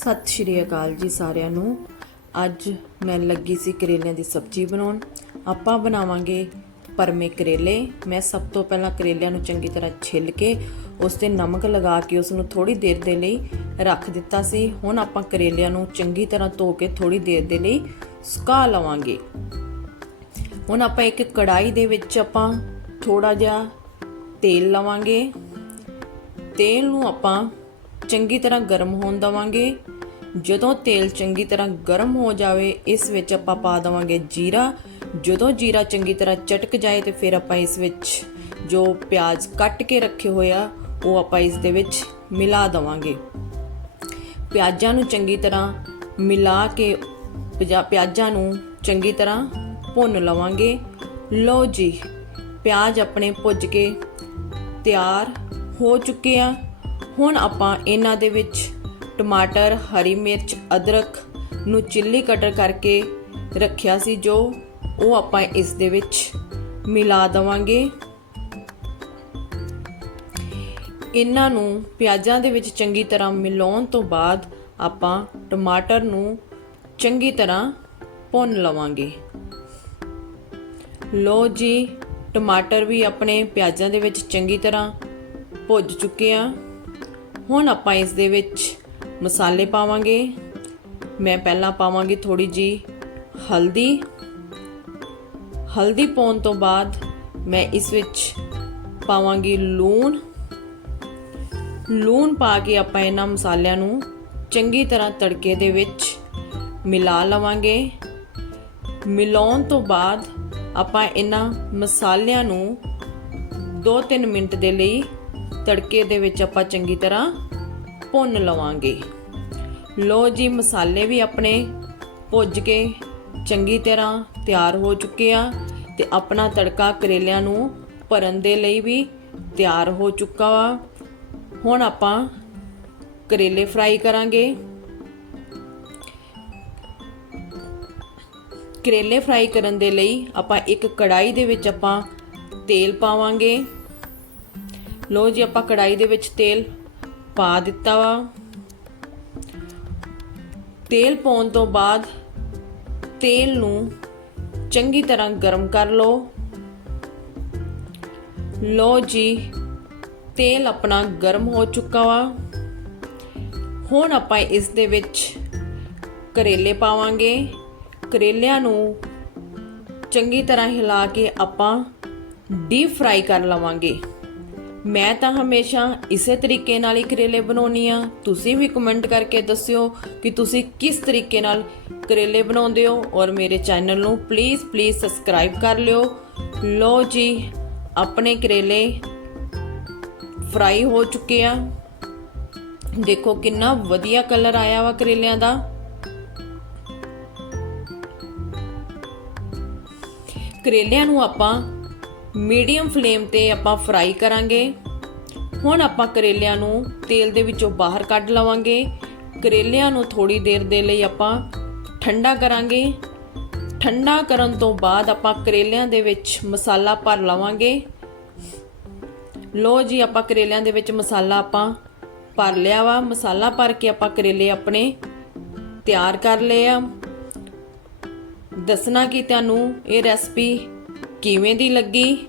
ਸਤਿ ਸ਼੍ਰੀ ਅਕਾਲ ਜੀ ਸਾਰਿਆਂ ਨੂੰ। ਅੱਜ ਮੈਂ ਲੱਗੀ ਸੀ ਕਰੇਲਿਆਂ ਦੀ ਸਬਜ਼ੀ ਬਣਾਉਣ। ਆਪਾਂ ਬਣਾਵਾਂਗੇ ਪਰਮੇ ਕਰੇਲੇ। ਮੈਂ ਸਭ ਤੋਂ ਪਹਿਲਾਂ ਕਰੇਲਿਆਂ ਨੂੰ ਚੰਗੀ ਤਰ੍ਹਾਂ ਛਿੱਲ ਕੇ ਉਸ ਤੇ ਨਮਕ ਲਗਾ ਕੇ ਉਸ ਨੂੰ ਥੋੜੀ ਦੇਰ ਦੇ ਲਈ ਰੱਖ ਦਿੱਤਾ ਸੀ। ਹੁਣ ਆਪਾਂ ਕਰੇਲਿਆਂ ਨੂੰ ਚੰਗੀ ਤਰ੍ਹਾਂ ਧੋ ਕੇ ਥੋੜੀ ਦੇਰ ਦੇ ਲਈ ਸੁਕਾ ਲਵਾਂਗੇ। ਹੁਣ ਆਪਾਂ ਇੱਕ ਕੜਾਈ ਦੇ ਵਿੱਚ ਆਪਾਂ ਥੋੜਾ ਜਿਹਾ ਤੇਲ ਲਵਾਂਗੇ। ਤੇਲ ਨੂੰ ਆਪਾਂ ਚੰਗੀ ਤਰ੍ਹਾਂ ਗਰਮ ਹੋਣ ਦਵਾਂਗੇ। ਜਦੋਂ ਤੇਲ ਚੰਗੀ ਤਰ੍ਹਾਂ ਗਰਮ ਹੋ ਜਾਵੇ, ਇਸ ਵਿੱਚ ਆਪਾਂ ਪਾ ਦਵਾਂਗੇ ਜੀਰਾ। ਜਦੋਂ ਜੀਰਾ ਚੰਗੀ ਤਰ੍ਹਾਂ ਚਟਕ ਜਾਏ ਤੇ ਫਿਰ ਆਪਾਂ ਇਸ ਵਿੱਚ ਜੋ ਪਿਆਜ਼ ਕੱਟ ਕੇ ਰੱਖੇ ਹੋਇਆ ਉਹ ਆਪਾਂ ਇਸ ਦੇ ਵਿੱਚ ਮਿਲਾ ਦਵਾਂਗੇ। ਪਿਆਜ਼ਾਂ ਨੂੰ ਚੰਗੀ ਤਰ੍ਹਾਂ ਮਿਲਾ ਕੇ ਪਿਆ- ਪਿਆਜ਼ਾਂ ਨੂੰ ਚੰਗੀ ਤਰ੍ਹਾਂ ਭੁੰਨ ਲਵਾਂਗੇ। ਲਓ ਜੀ, ਪਿਆਜ਼ ਆਪਣੇ ਭੁੱਜ ਕੇ ਤਿਆਰ ਹੋ ਚੁੱਕੇ ਆ। ਹੁਣ ਆਪਾਂ ਇਹਨਾਂ ਦੇ ਵਿੱਚ ਟਮਾਟਰ, ਹਰੀ ਮਿਰਚ, ਅਦਰਕ ਨੂੰ ਚਿੱਲੀ ਕਟਰ ਕਰਕੇ ਰੱਖਿਆ ਸੀ ਜੋ ਉਹ ਆਪਾਂ ਇਸ ਦੇ ਵਿੱਚ ਮਿਲਾ ਦਵਾਂਗੇ। ਇਹਨਾਂ ਨੂੰ ਪਿਆਜ਼ਾਂ ਦੇ ਵਿੱਚ ਚੰਗੀ ਤਰ੍ਹਾਂ ਮਿਲਾਉਣ ਤੋਂ ਬਾਅਦ ਆਪਾਂ ਟਮਾਟਰ ਨੂੰ ਚੰਗੀ ਤਰ੍ਹਾਂ ਭੁੰਨ ਲਵਾਂਗੇ। ਲੋ ਜੀ, ਟਮਾਟਰ ਵੀ ਆਪਣੇ ਪਿਆਜ਼ਾਂ ਦੇ ਵਿੱਚ ਚੰਗੀ ਤਰ੍ਹਾਂ ਭੁੱਜ ਚੁੱਕੇ ਆ। ਹੁਣ ਆਪਾਂ ਇਸ ਦੇ ਵਿੱਚ ਮਸਾਲੇ ਪਾਵਾਂਗੇ। ਮੈਂ ਪਹਿਲਾਂ ਪਾਵਾਂਗੀ ਥੋੜੀ ਜੀ ਹਲਦੀ। ਹਲਦੀ ਪਾਉਣ ਤੋਂ ਬਾਅਦ ਮੈਂ ਇਸ ਵਿੱਚ ਪਾਵਾਂਗੀ ਲੂਣ। ਲੂਣ ਪਾ ਕੇ ਆਪਾਂ ਇਹਨਾਂ ਮਸਾਲਿਆਂ ਨੂੰ ਚੰਗੀ ਤਰ੍ਹਾਂ ਤੜਕੇ ਦੇ ਵਿੱਚ ਮਿਲਾ ਲਵਾਂਗੇ। ਮਿਲਾਉਣ ਤੋਂ ਬਾਅਦ ਆਪਾਂ ਇਹਨਾਂ ਮਸਾਲਿਆਂ ਨੂੰ 2-3 ਮਿੰਟ ਦੇ ਲਈ ਤੜਕੇ ਦੇ ਵਿੱਚ ਆਪਾਂ ਚੰਗੀ ਤਰ੍ਹਾਂ ਭੁੰਨ ਲਵਾਂਗੇ। ਲੋ ਜੀ, ਮਸਾਲੇ ਵੀ ਆਪਣੇ ਭੁੱਜ ਕੇ ਚੰਗੀ ਤਰ੍ਹਾਂ ਤਿਆਰ ਹੋ ਚੁੱਕੇ ਆ ਤੇ ਆਪਣਾ ਤੜਕਾ ਕਰੇਲਿਆਂ ਨੂੰ ਭਰਨ ਦੇ ਲਈ ਵੀ ਤਿਆਰ ਹੋ ਚੁੱਕਾ ਵਾ। ਹੁਣ ਆਪਾਂ ਕਰੇਲੇ ਫਰਾਈ ਕਰਾਂਗੇ। ਕਰੇਲੇ ਫਰਾਈ ਕਰਨ ਦੇ ਲਈ ਆਪਾਂ ਇੱਕ ਕੜਾਈ ਦੇ ਵਿੱਚ ਆਪਾਂ ਤੇਲ ਪਾਵਾਂਗੇ। ਲੋ ਜੀ, ਆਪਾਂ ਕੜਾਈ ਦੇ ਵਿੱਚ ਤੇਲ ਪਾ ਦਿੱਤਾ ਵਾ। ਤੇਲ ਪਾਉਣ ਤੋਂ ਬਾਅਦ ਤੇਲ ਨੂੰ ਚੰਗੀ ਤਰ੍ਹਾਂ ਗਰਮ ਕਰ ਲਓ। ਲੋ ਜੀ, ਤੇਲ ਆਪਣਾ ਗਰਮ ਹੋ ਚੁੱਕਾ ਵਾ। ਹੁਣ ਆਪਾਂ ਇਸ ਦੇ ਵਿੱਚ ਕਰੇਲੇ ਪਾਵਾਂਗੇ। ਕਰੇਲਿਆਂ ਨੂੰ ਚੰਗੀ ਤਰ੍ਹਾਂ ਹਿਲਾ ਕੇ ਆਪਾਂ ਡੀਪ ਫਰਾਈ ਕਰ ਲਵਾਂਗੇ। ਮੈਂ ਤਾਂ ਹਮੇਸ਼ਾ ਇਸੇ ਤਰੀਕੇ ਨਾਲ ਹੀ ਕਰੇਲੇ ਬਣਾਉਣੀ ਆ ਤੁਸੀਂ ਵੀ ਕਮੈਂਟ ਕਰਕੇ ਦੱਸਿਓ ਕਿ ਤੁਸੀਂ ਕਿਸ ਤਰੀਕੇ ਨਾਲ ਕਰੇਲੇ ਬਣਾਉਂਦੇ ਹੋ ਔਰ ਮੇਰੇ ਚੈਨਲ ਨੂੰ ਪਲੀਜ਼ ਪਲੀਜ਼ ਸਬਸਕ੍ਰਾਈਬ ਕਰ ਲਿਓ। ਲੋ ਜੀ, ਆਪਣੇ ਕਰੇਲੇ ਫਰਾਈ ਹੋ ਚੁੱਕੇ ਆ। ਦੇਖੋ ਕਿੰਨਾ ਵਧੀਆ ਕਲਰ ਆਇਆ ਵਾ ਕਰੇਲਿਆਂ ਦਾ। ਕਰੇਲਿਆਂ ਨੂੰ ਆਪਾਂ ਮੀਡੀਅਮ ਫਲੇਮ ਤੇ ਆਪਾਂ ਫਰਾਈ ਕਰਾਂਗੇ। ਹੁਣ ਆਪਾਂ ਕਰੇਲਿਆਂ ਨੂੰ ਤੇਲ ਦੇ ਵਿੱਚੋਂ ਬਾਹਰ ਕੱਢ ਲਵਾਂਗੇ। ਕਰੇਲਿਆਂ ਨੂੰ ਥੋੜੀ ਦੇਰ ਦੇ ਲਈ ਆਪਾਂ ਠੰਡਾ ਕਰਾਂਗੇ। ਠੰਡਾ ਕਰਨ ਤੋਂ ਬਾਅਦ ਆਪਾਂ ਕਰੇਲਿਆਂ ਦੇ ਵਿੱਚ ਮਸਾਲਾ ਭਰ ਲਵਾਂਗੇ। ਲੋ ਜੀ, ਆਪਾਂ ਕਰੇਲਿਆਂ ਦੇ ਵਿੱਚ ਮਸਾਲਾ ਆਪਾਂ ਭਰ ਲਿਆ ਵਾ। ਮਸਾਲਾ ਭਰ ਕੇ ਆਪਾਂ ਕਰੇਲੇ ਆਪਣੇ ਤਿਆਰ ਕਰ ਲਏ ਆ। ਦੱਸਣਾ ਕਿ ਤੁਹਾਨੂੰ, ਇਹ ਰੈਸਪੀ ਕਿਵੇਂ ਦੀ ਲੱਗੀ?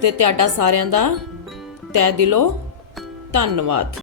ਤੇ ਤੁਹਾਡਾ ਸਾਰਿਆਂ ਦਾ ਤਹਿ ਦਿਲੋਂ ਧੰਨਵਾਦ।